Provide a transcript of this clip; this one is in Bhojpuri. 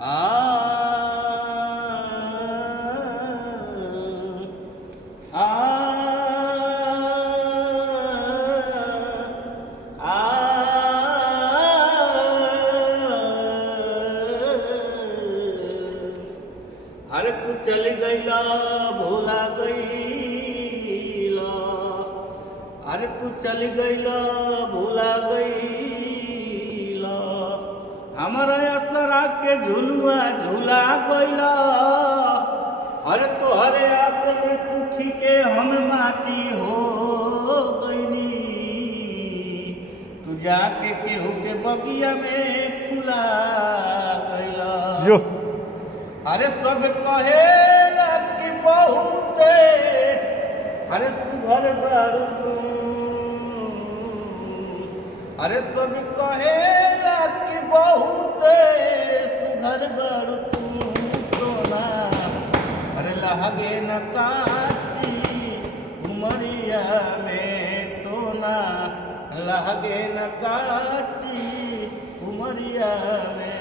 आ आ अरे तू चल गईला भूला गईला, अरे तू चल गईला भूला गईला, हमारा यात्रा के झुलुआ झूला गईला। अरे तोहरे आस में सुखी के हम माटी हो गईनी, तू जाके केहू के बगिया में फुला गईला। अरे सब कहेला कि बहुते, अरे सुघर बारू तू, अरे सब कहेला कि बहुते सुघर बारू तू टोना। अरे लहगे न काची उमरिया में टोना, लहगे न काची उमरिया में।